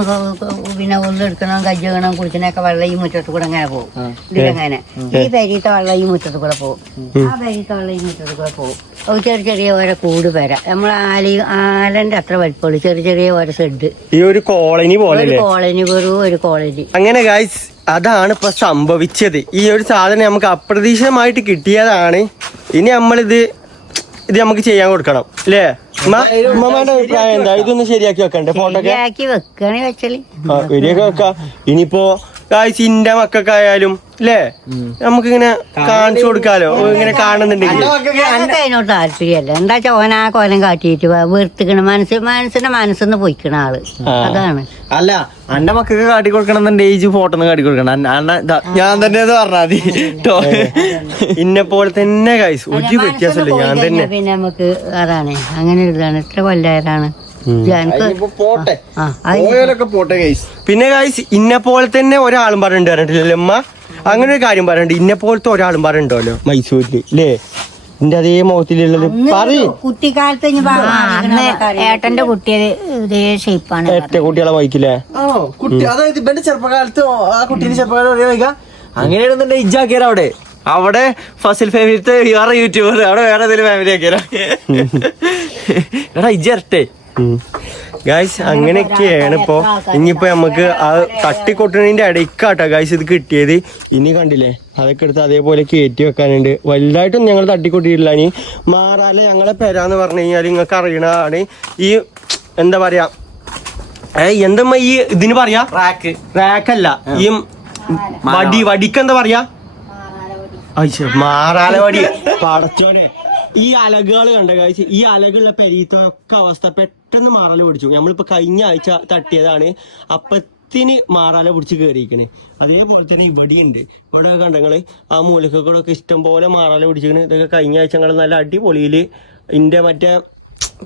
Speaker 3: പിന്നെ ഉള്ളെടുക്കണം കജ്ജണം കുടിക്കണൊക്കെ വെള്ളം ഈ മുറ്റത്ത് കൂടെ അങ്ങനെ പോകും. ഇതിലങ്ങനെ. ഈ പെരീത്ത വെള്ളം ഈ മുറ്റത്ത് കൂടെ പോകും. ആ പെരീത്ത വെള്ളം ഈ മുറ്റത്ത് കൂടെ പോകും. ചെറിയ ചെറിയ ഓരോ കൂട് പേര. നമ്മളെ ആലി ആലന്റെ അത്ര വലിപ്പമുള്ളൂ. ചെറിയ ചെറിയ ഓരോ സെഡ്
Speaker 1: ഈ ഒരു കോളനി പോലെ
Speaker 3: കോളനി വെറും ഒരു കോളനി.
Speaker 1: അങ്ങനെ ഗായ്സ് അതാണ് ഇപ്പൊ സംഭവിച്ചത്. ഈ ഒരു സാധനം നമുക്ക് അപ്രതീക്ഷിതമായിട്ട് കിട്ടിയതാണ്. ഇനി നമ്മളിത് ഇത് നമുക്ക് ചെയ്യാൻ കൊടുക്കണം അല്ലേ ഉമ്മമാന്റെ അഭിപ്രായം എന്താ? ഇതൊന്ന് ശരിയാക്കി വെക്കണ്ടേ ഫോട്ടോ ഒക്കെ
Speaker 3: ശരിയാക്കി വെക്കണേ
Speaker 1: വെച്ചാൽ. വെക്കാം. ഇനിയിപ്പോ ഗായ്സ് ഇന്റെ മക്കൾക്കായാലും അല്ലേ നമുക്കിങ്ങനെ കാണിച്ചു കൊടുക്കാലോ. ഇങ്ങനെ കാണുന്നുണ്ടെങ്കിൽ.
Speaker 3: അതിനോട് താല്പര്യമല്ല. എന്താ വെച്ചാ ഓൻ ആ കോലം കാട്ടിയിട്ട് വെറുത്തിക്കണ മനസ്സ് മനസ്സിന്റെ മനസ്സിന്ന് പൊയ്ക്കണ ആൾ. അതാണ്.
Speaker 2: അല്ല അന്റെ മക്കൾക്ക് കാട്ടി കൊടുക്കണം എന്നുണ്ടെങ്കിൽ ഏജ് ഫോട്ടോ കാട്ടി കൊടുക്കണം ഞാൻ തന്നെ അത് പറഞ്ഞാ മതി.
Speaker 1: ഇന്നെ പോലെ തന്നെ കൈസ് ഒരു വ്യത്യാസമില്ല. ഞാൻ തന്നെ.
Speaker 3: പിന്നെ നമുക്ക് അതാണ്. അങ്ങനെ ഒരു ഇതാണ്. ഇത്ര കൊല്ലായതാണ്.
Speaker 1: പിന്നെ ഗായ്സ് ഇന്നെ പോലെ തന്നെ ഒരാളും പറഞ്ഞിട്ടുണ്ട് പറഞ്ഞിട്ടില്ലല്ലോ അമ്മ അങ്ങനെ ഒരു കാര്യം പറയണ്ട. ഇന്നെ പോലത്തെ ഒരാളും പറയണ്ടല്ലോ. മൈസൂരിൽ അല്ലേ എന്റെ അതേ മുഖത്തിലുള്ളത്. പറയും.
Speaker 3: കുട്ടിക്കാലത്ത് ഇനി ബാ-
Speaker 4: അന്ന് ഏട്ടന്റെ കുട്ടിയത് ഇതേ ഷേപ്പാണ്
Speaker 1: ഏറ്റ കുട്ടികളെ
Speaker 2: വഹിക്കില്ലേ അതായത് ഇവന്റെ ചെറുപ്പകാലത്ത് ആ കുട്ടീന്റെ ചെറുപ്പകാലം ഒരേ വൈക അങ്ങനെയാണെന്നുണ്ടെങ്കിൽ ഇജ്ജാക്കിയാലോ അവിടെ. അവിടെ ഫസിൽ ഫാമിലിത്തെ വേറെ യൂട്യൂബർ അവിടെ വേറെ ഏതെങ്കിലും ഫാമിലി ആക്കിയാലോ എടാ ഇജ്ജ് ഇരട്ടെ
Speaker 1: ഗായ്സ് അങ്ങനെയൊക്കെയാണ് ഇപ്പൊ ഇനിയിപ്പോ നമുക്ക് ആ തട്ടിക്കൊട്ടണിന്റെ ഇടയ്ക്കാട്ടോ ഗായ്സ് ഇത് കിട്ടിയത്. ഇനി കണ്ടില്ലേ അതൊക്കെ എടുത്ത് അതേപോലെ കയറ്റി വെക്കാനുണ്ട്. വലുതായിട്ടൊന്നും ഞങ്ങൾ തട്ടിക്കൊട്ടിയിട്ടില്ല ഇനി മാറാൽ ഞങ്ങളെ പെരാന്ന് പറഞ്ഞു കഴിഞ്ഞാൽ നിങ്ങൾക്ക് അറിയണതാണ് ഈ എന്താ പറയാ ഏ എന്തമ്മ ഈ ഇതിന് പറയാ?
Speaker 2: റാക്ക്
Speaker 1: റാക്കല്ല ഈ വടി വടിക്ക് എന്താ പറയാ മാറാല വടി. പടച്ചോനെ. ഈ അലകുകൾ കണ്ട കാഴ്ച ഈ അലകുള്ള പെരീത്തൊക്കെ അവസ്ഥ പെട്ടെന്ന് മാറല പിടിച്ചു. നമ്മളിപ്പോ കഴിഞ്ഞ ആഴ്ച തട്ടിയതാണ്. അപ്പത്തിന് മാറാല പിടിച്ച് കയറിയിരിക്കണ് അതേപോലെ തന്നെ ഇവിടെ ഉണ്ട് ഇവിടെ കണ്ടങ്ങൾ ആ മൂലക്കൂടെ ഒക്കെ ഇഷ്ടം പോലെ മാറാല പിടിച്ചിരിക്കണ്. ഇതൊക്കെ കഴിഞ്ഞ ആഴ്ച ഞങ്ങൾ നല്ല അടിപൊളിയിൽ ഇന്റെ മറ്റേ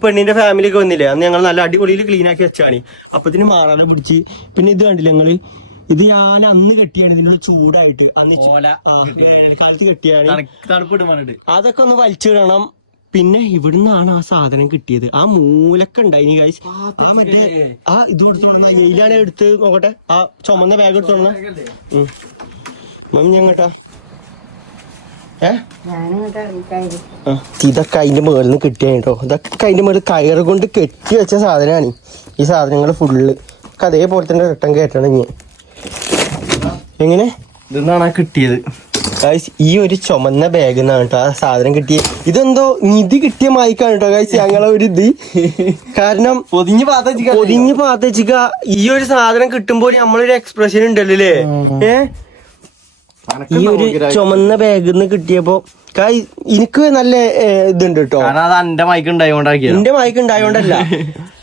Speaker 1: പെണ്ണിന്റെ ഫാമിലിക്ക് വന്നില്ലേ? അന്ന് ഞങ്ങൾ നല്ല അടിപൊളിയിൽ ക്ലീൻ ആക്കി വെച്ചാണ് അപ്പത്തിന് മാറാല പിടിച്ച്. പിന്നെ ഇത് കണ്ടില്ല ഞങ്ങൾ ഇത് ഞാൻ അന്ന് കെട്ടിയാണ് ഇതിനുള്ള ചൂടായിട്ട്. അന്ന് ചു- ആ, വേനൽക്കാലത്ത് കെട്ടിയാണ്.
Speaker 2: തണുപ്പിട്ട്
Speaker 1: അതൊക്കെ ഒന്ന് വലിച്ചിടണം പിന്നെ ഇവിടുന്നാണ് ആ സാധനം കിട്ടിയത്. ആ മൂലക്ക ഉണ്ടായിനി ഗൈസ് ആ മറ്റേ ആ ഇത് കൊടുത്തോളണം എയിലാണ് എടുത്ത് നോക്കട്ടെ. ആ ചുമന്ന ബാഗ് എടുത്തോളണം മമ്മി ഞങ്ങട്ടാ ഏ. ആ, ഇതൊക്കെ അതിന്റെ മുകളിൽ നിന്ന് കിട്ടിയാണ് കേട്ടോ ഇതൊക്കെ അതിന്റെ മുകളിൽ കയറ് കൊണ്ട് കെട്ടി വെച്ച സാധനമാണ് ഈ സാധനങ്ങൾ ഫുള്ള് ഒക്കെ അതേപോലെ തന്നെ റിട്ടേൺ കയറ്റണം ഇനി. എങ്ങനെ?
Speaker 2: ഇതെന്നാണ് ആ കിട്ടിയത്.
Speaker 1: ഗായ്സ് ഈ ഒരു ചുമന്ന ബാഗ് എന്നാണ് കേട്ടോ ആ സാധനം കിട്ടിയത്. ഇതെന്തോ നിധി കിട്ടിയ മായിക്കാണ് കേട്ടോ ഗായ്സ് ഞങ്ങളെ ഒരു ഇത്. കാരണം
Speaker 2: പൊതിഞ്ഞ് പാത്തച്ച
Speaker 1: പൊതിഞ്ഞ് പാത്തച്ചിക്ക ഈ ഒരു സാധനം കിട്ടുമ്പോൾ നമ്മളൊരു എക്സ്പ്രഷൻ ഉണ്ടല്ലേ അല്ലേ ഏ? ഈ ഒരു ചുമന്ന ബാഗിൽ നിന്ന് കിട്ടിയപ്പോ കായ് എനിക്ക് നല്ല ഇതുണ്ട് കേട്ടോ
Speaker 2: അത് എന്റെ മൈക്ക് ഉണ്ടായോണ്ടാക്കിയ
Speaker 1: എന്റെ മൈക്ക് ഉണ്ടായോണ്ടല്ല.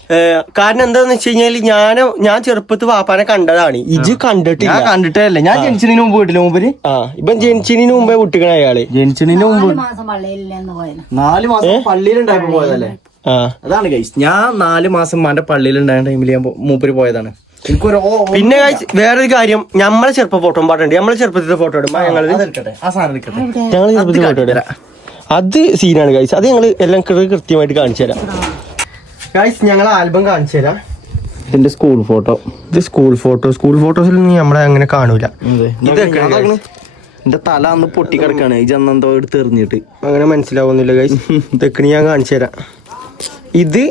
Speaker 1: കാരണം എന്താന്ന് വെച്ച് കഴിഞ്ഞാൽ ഞാൻ ഞാൻ ചെറുപ്പത്തിൽ വാപ്പാനെ കണ്ടതാണ്. ഇജ് കണ്ടിട്ടില്ല.
Speaker 2: ഞാൻ കണ്ടിട്ടേ ഞാൻ ജനിച്ചതിന് മുമ്പ് വീട്ടിൽ മുമ്പിൽ.
Speaker 1: ആ ഇപ്പൊ ജനിച്ചതിന് മുമ്പേ വിട്ടിക്കണ അയാൾ.
Speaker 2: ജനിച്ചതിന് മുമ്പ് നാല് മാസം പള്ളിയിലുണ്ടായപ്പോ പോയതല്ലേ? അതാണ് ഗൈസ് ഞാൻ നാല് മാസം മാന്റെ പള്ളിയിലുണ്ടായ ടൈമിൽ ഞാൻ മൂപ്പര് പോയതാണ്.
Speaker 1: പിന്നെ വേറൊരു കാര്യം. നമ്മളെ ചെറുപ്പ ഫോട്ടോ പാട്ടുണ്ട് നമ്മളെ ചെറുപ്പത്തിലെ ഫോട്ടോ ഇടുമ്പോ
Speaker 2: ഞങ്ങൾ
Speaker 1: ഞങ്ങൾ ചെറുപ്പത്തിൽ ഫോട്ടോ ഇടാം. അത് സീനാണ് ഗൈസ് അത് ഞങ്ങൾ എല്ലാം കൃത്യമായിട്ട് കാണിച്ചു തരാം. ഗൈസ് ഞങ്ങൾ ആൽബം കാണിച്ചു തരാം
Speaker 2: ഇതിന്റെ സ്കൂൾ ഫോട്ടോ
Speaker 1: ഇത് സ്കൂൾ ഫോട്ടോ സ്കൂൾ ഫോട്ടോസിൽ നമ്മളെ അങ്ങനെ കാണൂല. ഇതൊക്കെ
Speaker 2: എന്റെ തല അന്ന് പൊട്ടി കിടക്കാണ് ഈ ജന്നെന്തോ എടുത്ത് എറിഞ്ഞിട്ട്.
Speaker 1: അങ്ങനെ മനസ്സിലാവുന്നില്ല ഗൈസ് ഇതൊക്കെ ഞാൻ കാണിച്ചു തരാം ഇത്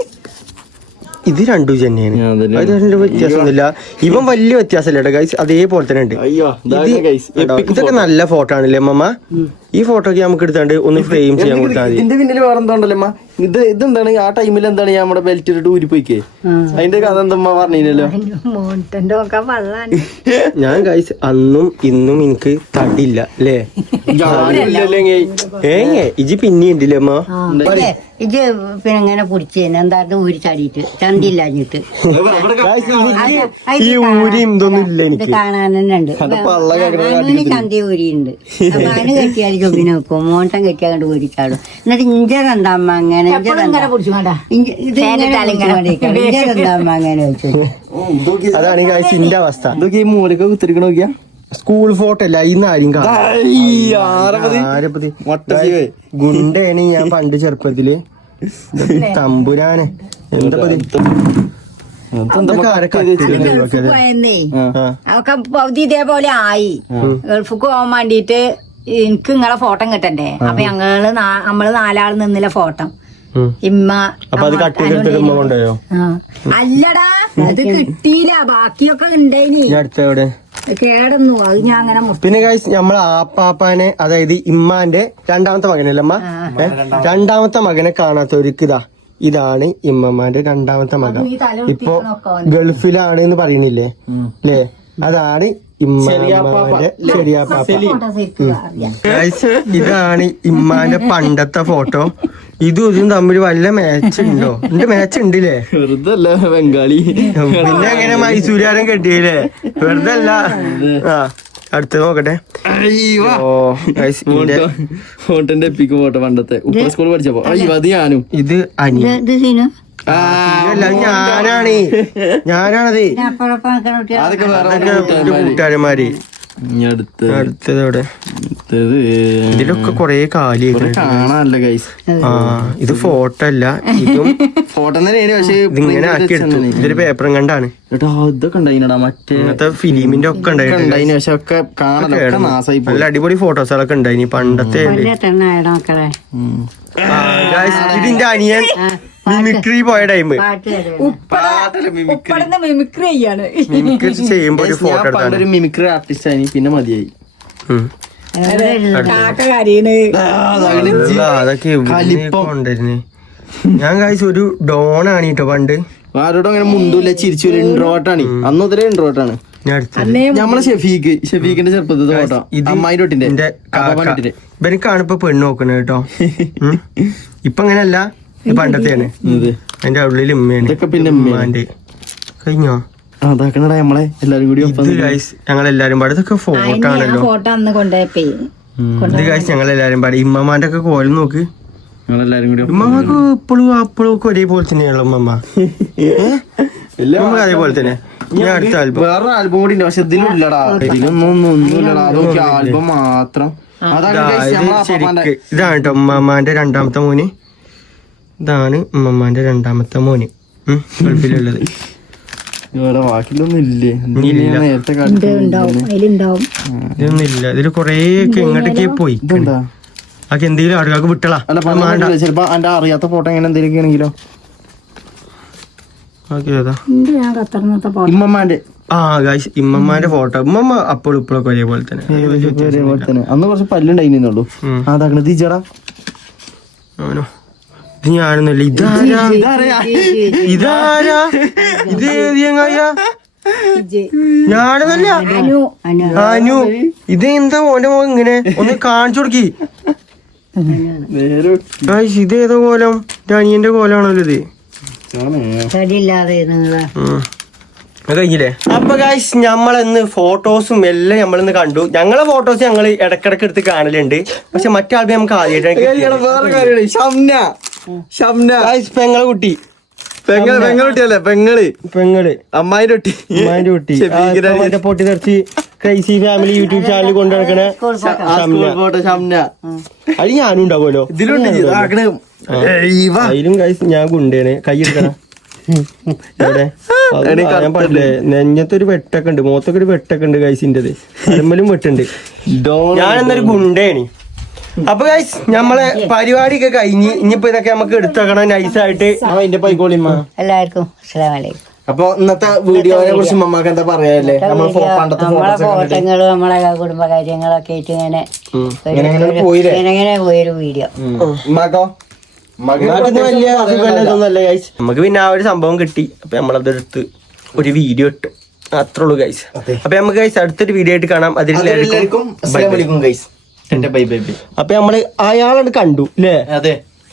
Speaker 1: ഇത് രണ്ടും തന്നെയാണ്. അത് രണ്ടും വ്യത്യാസമൊന്നുമില്ല. ഇവൻ വലിയ വ്യത്യാസമല്ല ഗൈസ് അതേപോലെ തന്നെ ഉണ്ട്. ഇതൊക്കെ നല്ല ഫോട്ടോ ആണല്ലേ അമ്മ ഈ ഫോട്ടോ ഒക്കെ നമുക്ക് എടുത്താണ്ട് ഒന്ന് ഫ്രെയിം ചെയ്യാൻ കൊടുത്താൽ മതി.
Speaker 2: ഇതിന്റെ പിന്നിൽ വേറെ എന്തോണ്ടല്ലോ അമ്മ ഇത് ഇതെന്താണ്? ആ ടൈമിൽ എന്താണ് ഞാൻ നമ്മുടെ ബെൽറ്റ് ഇട്ടിട്ട് ഊരി പോയിക്കേ അതിന്റെ കഥ എന്തമ്മ പറഞ്ഞില്ലല്ലോ
Speaker 1: ഞാൻ കഴിച്ച് അന്നും ഇന്നും എനിക്ക് തടില്ല അല്ലേ? ഏങ്ങേ ഇജി പിന്നെ ഉണ്ടല്ലേ അമ്മ
Speaker 3: ഇജ് ഇത് പിന്നെ ഇങ്ങനെ പിടിച്ച് എന്താ ഊരി ചാടിയിട്ട് ചന്തില്ലാഞ്ഞിട്ട്
Speaker 1: ഈ ഇതൊന്നും ഇല്ല എനിക്ക്.
Speaker 3: കാണാൻ തന്നെ ഉണ്ട്. ചന്തി ഊരിയുണ്ട്. അപ്പൊ അതിന് കെട്ടിയാൽ ചൊവ്വിന് വെക്കും മോട്ടം കെട്ടിയാൽ കണ്ട് എന്നിട്ട് ഇഞ്ചതെന്താ അമ്മ അങ്ങനെ? ഇത് അമ്മ അങ്ങനെ വെച്ചു
Speaker 1: അതാണ് ഗൈസ് ഇന്റെ അവസ്ഥ.
Speaker 2: ഇതൊക്കെ ഈ മൂലൊക്കെ കുത്തിരിക്കണ നോക്കിയാ?
Speaker 1: സ്കൂൾ ഫോട്ടോ അല്ല ഇന്ന് ആരും ഗുണ്ടേണ് ഞാൻ പണ്ട് ചെറുപ്പത്തിൽ. തമ്പുരാന്. എന്താ?
Speaker 4: അവക്ക് ഇതേപോലെ ആയി. ഗൾഫ് പോകാൻ വേണ്ടിട്ട് എനിക്ക് നിങ്ങളെ ഫോട്ടോ കിട്ടണ്ടേ? അപ്പൊ ഞങ്ങൾ നമ്മൾ നാലാൾ നിന്നില്ല ഫോട്ടോ. ഇമ്മ. അല്ലടാ അത് കിട്ടിയില്ല. ബാക്കിയൊക്കെ
Speaker 1: എവിടെ
Speaker 4: കേടന്നു. അത് ഞാൻ അങ്ങനെ
Speaker 1: പിന്നെ ഗൈസ് നമ്മളെ ആപ്പാപ്പാനെ അതായത് ഇമ്മാന്റെ രണ്ടാമത്തെ മകനല്ലേ അമ്മ രണ്ടാമത്തെ മകനെ കാണാത്തവർക്ക് ഇതാ ഇതാണ് ഇമ്മമാന്റെ രണ്ടാമത്തെ മകൻ. ഇപ്പൊ ഗൾഫിലാണ് എന്ന് പറയുന്നില്ലേ? അല്ലേ? അതാണ് ഇതാണ് ഇമ്മാന്റെ പണ്ടത്തെ ഫോട്ടോ. ഇതും ഇതും തമ്മിൽ വല്ല മാച്ച് ഉണ്ടോ? എന്റെ മാച്ച് ഉണ്ടല്ലേ?
Speaker 2: വെറുതെ അല്ല ബംഗാളി
Speaker 1: പിന്നെ എങ്ങനെ മൈസൂരുകാരൻ കെട്ടിയല്ലേ? വെറുതെ അല്ല ആ അടുത്ത് നോക്കട്ടെ.
Speaker 2: ഫോട്ടോന്റെ പിക്ക് ഫോട്ടോ പണ്ടത്തെ. സ്കൂൾ പഠിച്ചപ്പോ. അയ്യോ അത് ഞാനും.
Speaker 1: ഇത് അനിയ
Speaker 3: ഇത് സീനു.
Speaker 1: അല്ല ഞാനാണ്. ഞാനാണത്.
Speaker 2: അതൊക്കെ
Speaker 1: കൂട്ടുകാരന്മാര്. അടുത്തത്. എവിടെ? ഇതിലൊക്കെ കൊറേ കാലി
Speaker 2: കാണാനല്ല ഗൈസ്
Speaker 1: ആ ഇത് ഫോട്ടോ അല്ല ഇതും
Speaker 2: ഫോട്ടോ തന്നെയാണ് പക്ഷേ
Speaker 1: ആക്കി എടുത്തു. ഇതൊരു പേപ്പറും കണ്ടാണ്.
Speaker 2: എടാ ഇതൊക്കെ ഉണ്ടായിനടാ മറ്റേ
Speaker 1: ഇങ്ങനത്തെ ഫിലിമിന്റെ ഒക്കെ
Speaker 2: ഉണ്ടായിട്ടുണ്ട്. പക്ഷെ ഒക്കെ നാസായി
Speaker 1: നല്ല അടിപൊളി ഫോട്ടോസുകളൊക്കെ ഉണ്ടായിനി. പണ്ടത്തെ ഇതിന്റെ അനിയൻ മിമിക്രി പോയ ടൈം.
Speaker 3: പാട്ട് തരും
Speaker 4: ഉപ്പടന്ന് മിമിക്രി ചെയ്യാണ്.
Speaker 1: മിമിക്രി ചെയ്യുമ്പോ ഒരു
Speaker 2: ഞാൻ
Speaker 1: ഫോട്ടോ എടുത്താണ്
Speaker 2: പണ്ടൊരു മിമിക്രി ആർട്ടിസ്റ്റ് ആയി പിന്നെ മതിയായി.
Speaker 1: അതൊക്കെ ഞാൻ കാഴ്ച ഒരു ഡോൺ ആണ് കേട്ടോ പണ്ട്.
Speaker 2: ആരോടും അങ്ങനെ മുണ്ടൂല്ല ചിരിച്ചു ഒരു ഇൻട്രോട്ടാണ് അന്ന് മുതലേ ഇൻട്രോട്ടാണ് നമ്മളെ ഷെഫീഖ് ഷെഫീഖിന്റെ ചെറുപ്പത്തിൽ ഫോട്ടോ. അമ്മായി തൊട്ടിന്റെ
Speaker 1: ഇപ്പൊ പെണ്ണ് നോക്കണ കേട്ടോ. ഇപ്പൊ അങ്ങനെയല്ല പണ്ടത്തെയാണ് ഉള്ളിൽ ഉമ്മയാണ്
Speaker 2: ഇതൊക്കെ പിന്നെ.
Speaker 1: ഉമ്മാന്റെ. കഴിഞ്ഞോ?
Speaker 2: അതാക്കണടാ നമ്മളെ എല്ലാരും കൂടി ഒപ്പം
Speaker 1: ഇത് ഗൈസ് ഞങ്ങൾ എല്ലാരും പാടെ. ഇതൊക്കെ ഫോട്ടോ ആണല്ലോ.
Speaker 4: ഫോട്ടോ അന്ന് കൊണ്ടുപോയപ്പേ.
Speaker 1: ഇത് ഗൈസ് ഞങ്ങൾ എല്ലാരും പാടെ. ഇമ്മമാന്റെ ഒക്കെ കോലം നോക്ക്. ഇമ്മമാക്ക് ഇപ്പോഴും അപ്പോഴും ഒക്കെ ഒരേപോലെ തന്നെയാണല്ലോ ഉമ്മമ്മ. അതേപോലെ തന്നെ. ഞാൻ അടുത്ത ആൽബം
Speaker 2: വേറൊരു ആൽബം കൂടി ഉണ്ട്. പക്ഷെ ഇതിലും ഇല്ലടാ. ഇതിലൊന്നും ഒന്നുമില്ലടാ. അതൊക്കെ ആൽബം മാത്രം. അതാണ്
Speaker 1: ഇതാണ് കേട്ടോ ഉമ്മമാന്റെ രണ്ടാമത്തെ മോന്. ഇതാണ് ഉമ്മമാന്റെ രണ്ടാമത്തെ മോന്. ഗൾഫിലുള്ളത്.
Speaker 2: ഇതൊന്നുമില്ല ഇല്ലേ? നേരത്തെ
Speaker 1: ഇതൊന്നും ഇതിൽ കൊറേ ഒക്കെ എങ്ങോട്ടൊക്കെ പോയി അതൊക്കെ എന്തെങ്കിലും ആടുകൾക്ക് വിട്ടളാ
Speaker 2: ചിലപ്പോ എന്റെ അറിയാത്ത ഫോട്ടോ എങ്ങനെ എന്തെങ്കിലും ആണെങ്കിലോ? ഇമ്മമാന്റെ
Speaker 1: ആ ഗായ്സ് ഇമ്മമാന്റെ ഫോട്ടോ ഉമ്മമ്മ അപ്പോഴും ഇപ്പോഴൊക്കെ ഒരേപോലെ തന്നെ.
Speaker 2: ഒരേപോലെ തന്നെ. അന്ന് കുറച്ച് പല്ലുണ്ടായിരുന്നുള്ളൂ
Speaker 1: അതാണ്
Speaker 2: അതാക്കണത് ഇജടാ
Speaker 1: അവനോ? ഇത് ഞാനൊന്നുമില്ല. ഇതാരാ? ഇതാരാ? ഇത് ഏതിയങ്ങായ ഞാനതല്ല
Speaker 4: അനു
Speaker 1: ഇത് എന്താ ഓന്റെ മോൻ ഇങ്ങനെ? ഒന്ന് കാണിച്ചു കൊടുക്കി. ഇത് ഏതോ കോലം? ഡാനിയന്റെ അനിയന്റെ കോലാണല്ലോ ഇത്. കഴിഞ്ഞില്ലേ? അപ്പൊ ഗായ്സ് നമ്മളിന്ന് ഫോട്ടോസും എല്ലാം നമ്മളിന്ന് കണ്ടു. ഞങ്ങളെ ഫോട്ടോസ് ഞങ്ങൾ ഇടക്കിടക്ക് എടുത്ത് കാണലുണ്ട്. പക്ഷെ മറ്റാളുടെ നമുക്ക് ആദ്യമായിട്ടാണ്
Speaker 2: കാര്യമാണ് ഷംന.
Speaker 1: പെങ്ങളെ കുട്ടി.
Speaker 2: പെങ്ങൾ പെങ്ങളുട്ടിയല്ലേ പെങ്ങൾ പെങ്ങൾ.
Speaker 1: അമ്മായിന്റെ കുട്ടി.
Speaker 2: അമ്മായിന്റെ
Speaker 1: കുട്ടി. മറ്റേ പൊട്ടി തെറിച്ച് ക്രൈസി ഫാമിലി യൂട്യൂബ് ചാനൽ കൊണ്ടു നടക്കണ അത് ഞാനും ഉണ്ടാവുമല്ലോ. അതിലും ഗൈസ് ഞാൻ കൊണ്ടേനെ കൈ എടുക്കണം. ഞാൻ നെഞ്ഞത്തൊരു വെട്ടൊക്കെ ഉണ്ട്. മുഖത്തൊക്കെ ഒരു വെട്ടൊക്കെ ഉണ്ട് ഗൈസിന്റെത് അരമ്പലും വെട്ടുണ്ട്. ഞാൻ എന്നൊരു ഗുണ്ടേണ്. അപ്പൊ ഗൈസ് നമ്മളെ പരിപാടിയൊക്കെ കഴിഞ്ഞ് ഇനിയിപ്പോ ഇതൊക്കെ നമുക്ക് എടുത്തേക്കണം നൈസായിട്ട്
Speaker 2: അതിന്റെ പൈക്കോളിമ്മ
Speaker 3: എല്ലാവർക്കും അസ്സലാമു അലൈക്കും.
Speaker 2: അപ്പൊ ഇന്നത്തെ വീഡിയോനെ കുറിച്ച് മമ്മക്ക് എന്താ പറയാല്ലേ? നമ്മൾ പണ്ടത്തെ
Speaker 3: നമ്മളെ
Speaker 2: കുടുംബ
Speaker 3: ഫോട്ടോകളും നമ്മളെ കുടുംബകാര്യങ്ങളൊക്കെ ആയിട്ട് ഇങ്ങനെ ഒരു-
Speaker 2: ഇങ്ങനെ
Speaker 3: പോയൊരു വീഡിയോ.
Speaker 2: ഉമ്മാക്കോ?
Speaker 1: നമുക്ക് പിന്നെ ആ ഒരു സംഭവം കിട്ടി. അപ്പൊ നമ്മളത് എടുത്ത് ഒരു വീഡിയോ ഇട്ടു. അത്രേ ഉള്ളൂ ഗൈസ് അപ്പൊ നമുക്ക് ഗൈസ് അടുത്തൊരു വീഡിയോ ആയിട്ട് കാണാം. അതിലെല്ലാവർക്കും
Speaker 2: എല്ലാവർക്കും അസ്സലാമു അലൈക്കും ഗൈസ് എന്റെ ബൈ ബൈ ബൈ.
Speaker 1: അപ്പൊ നമ്മൾ അയാളാണ് കണ്ടു അല്ലേ
Speaker 2: അതെ.